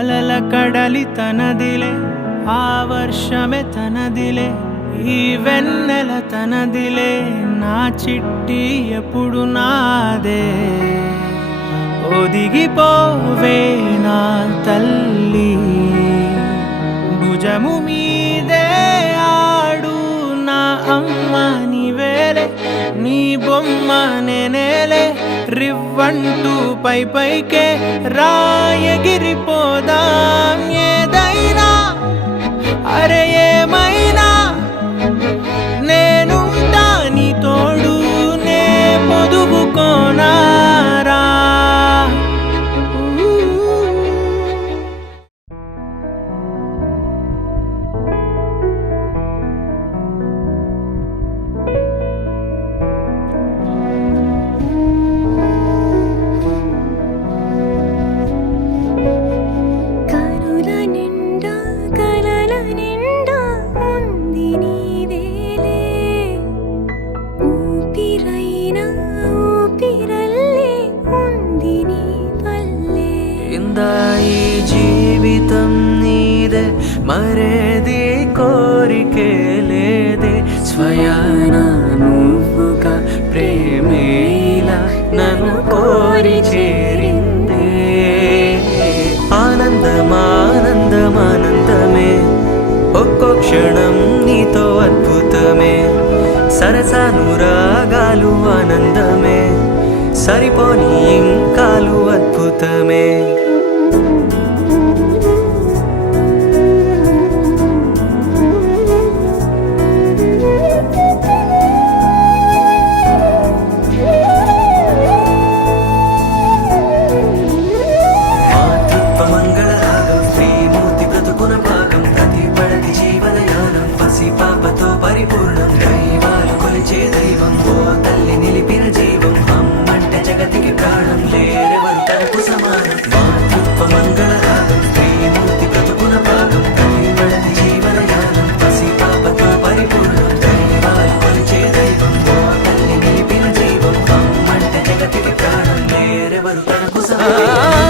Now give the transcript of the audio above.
అలల కడలి తనదిలే, ఆ వర్షమే తనదిలే, ఈ వెన్నెల తనదిలే, నా చిట్టి ఎప్పుడు నాదే. ఒదిగిపోవే నా తల్లి, భుజము మీదే ఆడు నా అమ్మ నీవేలే, నీ బొమ్మ నేనేలే, రివ్వంటూ పై పైకే రాయగిరిపోదాం. ఏదైనా అరే ఏమైనా నేనుంటా నీ తోడు, నే పొదుగుకోనారా. ఈ జీవితం నీదే, మరేది కోరికే లేదే, స్వయాన నువ్వుగా ప్రేమే ఇలా నన్ను కోరి చేరిందే. ఆనందమానందమానందమే, ఒక్కో క్షణం నీతో అద్భుతమే, సరసానురాగాలు ఆనందమే, సరిపోని ఇంకాలు అద్భుతమే. పరిపూర్ణం దైవాలు కొలిచే దైవం, ఓ తల్లి నిలిపిన జీవం, అమ్మంటే జగతికి ప్రాణం, లేరెవరు తనకు సమానం. మాతృత్వ మంగళ రాగం, శ్రీమూర్తి బ్రతుకున భాగం, ప్రతి జీవనయానం, పసి పాపతో పరిపూర్ణం దైవాలు కొలిచే దైవం, ఓ తల్లి నిలిపిన జీవం, అమ్మంటే జగతికి ప్రాణం, లేరెవరు తనకు సమానం.